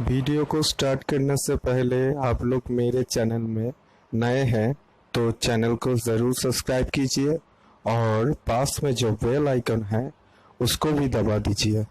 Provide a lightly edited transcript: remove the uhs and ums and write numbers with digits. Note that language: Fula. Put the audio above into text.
वीडियो को स्टार्ट करने से पहले आप लोग मेरे चैनल में नए हैं तो चैनल को ज़रूर सब्सक्राइब कीजिए और पास में जो बेल आइकन है उसको भी दबा दीजिए।